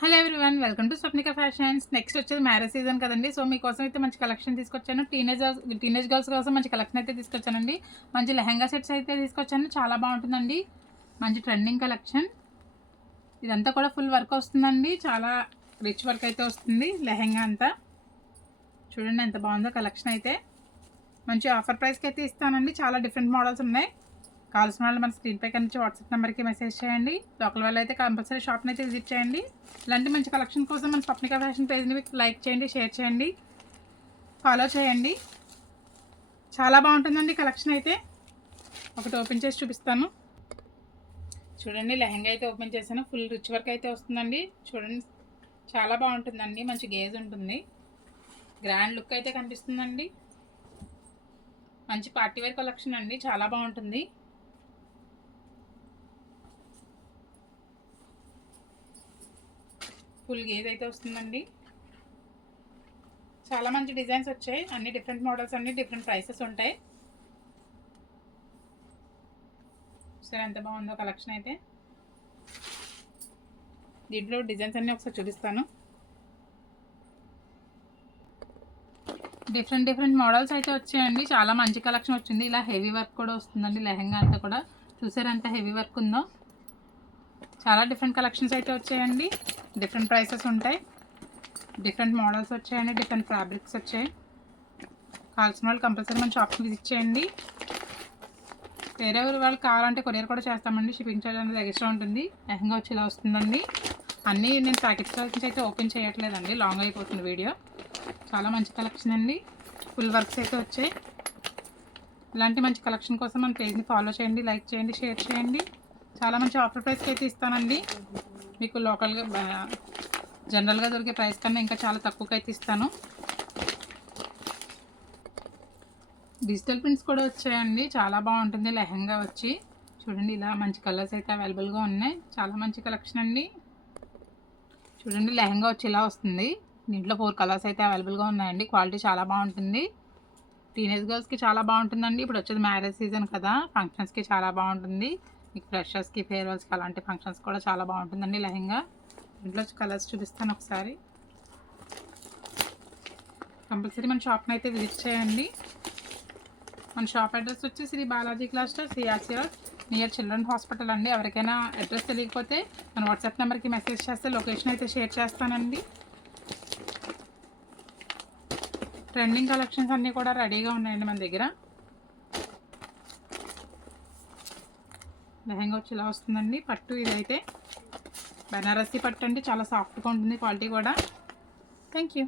Hello everyone, welcome to Swapnika fashions. Next వచ్చేది marriage season కదండి. So మీకోసం అయితే మంచి కలెక్షన్ తీసుకొచ్చాను. టీనేజ్ గర్ల్స్ కోసం మంచి కలెక్షన్ అయితే తీసుకొచ్చానండి. మంచి లెహంగా సెట్స్ అయితే తీసుకొచ్చాను. చాలా బాగుంటుందండి. మంచి ట్రెండింగ్ కలెక్షన్. ఇదంతా కూడా ఫుల్ వర్క్ వస్తుందండి. చాలా రిచ్ వర్క్ అయితే వస్తుంది. లెహంగా అంతా చూడండి ఎంత బాగుందో కలెక్షన్ అయితే. మంచి ఆఫర్ ప్రైస్కి అయితే ఇస్తానండి. చాలా డిఫరెంట్ మోడల్స్ ఉన్నాయి. కావాల్సిన వాళ్ళు మన స్క్రీన్ పై కనిపించే వాట్సాప్ నెంబర్కి మెసేజ్ చేయండి. లోకల్ వాళ్ళు అయితే కంపల్సరీ షాప్ని అయితే విజిట్ చేయండి. ఇలాంటి మంచి కలెక్షన్ కోసం మన స్వప్నిక ఫ్యాషన్ పేజ్ని లైక్ చేయండి, షేర్ చేయండి, ఫాలో చేయండి. చాలా బాగుంటుందండి కలెక్షన్ అయితే. ఒకటి ఓపెన్ చేసి చూపిస్తాను. చూడండి లెహంగా అయితే ఓపెన్ చేశాను. ఫుల్ రిచ్ వర్క్ అయితే వస్తుందండి. చూడండి చాలా బాగుంటుందండి. మంచి గేజ్ ఉంటుంది. గ్రాండ్ లుక్ అయితే కనిపిస్తుందండి. మంచి పార్టీ వేర్ కలెక్షన్ అండి. చాలా బాగుంటుంది. ఫుల్ గేజ్ అయితే వస్తుందండి. చాలా మంచి డిజైన్స్ వచ్చాయి. అన్ని డిఫరెంట్ మోడల్స్, అన్ని డిఫరెంట్ ప్రైసెస్ ఉంటాయి. సరే ఎంత బాగుందో కలెక్షన్ అయితే. దీంట్లో డిజైన్స్ అన్నీ ఒకసారి చూపిస్తాను. డిఫరెంట్ మోడల్స్ అయితే వచ్చాయండి. చాలా మంచి కలెక్షన్ వచ్చింది. ఇలా హెవీ వర్క్ కూడా వస్తుందండి. లెహంగా అంతా కూడా చూసారా ఎంత హెవీ వర్క్ ఉందో. చాలా డిఫరెంట్ కలెక్షన్స్ అయితే వచ్చాయండి. డిఫరెంట్ ప్రైసెస్ ఉంటాయి. డిఫరెంట్ మోడల్స్ వచ్చాయండి. డిఫరెంట్ ఫ్యాబ్రిక్స్ వచ్చాయి. కావాల్సిన వాళ్ళు కంపల్సరీ మన షాప్కి విజిట్ చేయండి. వేరే వాళ్ళు కావాలంటే కొరియర్ కూడా చేస్తామండి. షిప్పింగ్ చార్జ్ అనేది ఎక్స్ట్రా ఉంటుంది. లెహంగా వచ్చి ఇలా వస్తుందండి. అన్నీ నేను ప్యాకెట్స్ అయితే ఓపెన్ చేయట్లేదండి, లాంగ్ అయిపోతుంది వీడియో. చాలా మంచి కలెక్షన్ అండి. ఫుల్ వర్క్స్ అయితే వచ్చాయి. ఇలాంటి మంచి కలెక్షన్ కోసం మన పేజ్ని ఫాలో చేయండి, లైక్ చేయండి, షేర్ చేయండి. చాలా మంచి ఆఫర్ ప్రైస్కి అయితే ఇస్తానండి. మీకు లోకల్గా జనరల్గా దొరికే ప్రైస్ కన్నా ఇంకా చాలా తక్కువకి అయితే ఇస్తాను. డిజిటల్ ప్రింట్స్ కూడా వచ్చాయండి. చాలా బాగుంటుంది లెహంగా వచ్చి. చూడండి ఇలా మంచి కలర్స్ అయితే అవైలబుల్గా ఉన్నాయి. చాలా మంచి కలెక్షన్ అండి. చూడండి లెహంగా వచ్చి ఇలా వస్తుంది. దీంట్లో 4 కలర్స్ అయితే అవైలబుల్గా ఉన్నాయండి. క్వాలిటీ చాలా బాగుంటుంది. టీనేజ్ గర్ల్స్కి చాలా బాగుంటుందండి. ఇప్పుడు వచ్చేది మ్యారేజ్ సీజన్ కదా, ఫంక్షన్స్కి చాలా బాగుంటుంది. మీకు ఫ్రెషర్స్కి, ఫేర్వెల్స్కి అలాంటి ఫంక్షన్స్ కూడా చాలా బాగుంటుందండి లెహంగా. దీంట్లో కలర్స్ చూపిస్తాను ఒకసారి. కంపల్సరీ మన షాప్ని అయితే విజిట్ చేయండి. మన షాప్ అడ్రస్ వచ్చి Shri Balaji cluster, CRCR, near children hospital అండి. ఎవరికైనా అడ్రస్ తెలియకపోతే మన వాట్సాప్ నెంబర్కి మెసేజ్ చేస్తే లొకేషన్ అయితే షేర్ చేస్తానండి. ట్రెండింగ్ కలెక్షన్స్ అన్నీ కూడా రెడీగా ఉన్నాయండి మన దగ్గర. లెహంగా వచ్చి ఇలా వస్తుందండి. పట్టు ఇదైతే బనారసి పట్టు అండి. చాలా సాఫ్ట్గా ఉంటుంది క్వాలిటీ కూడా. Thank you.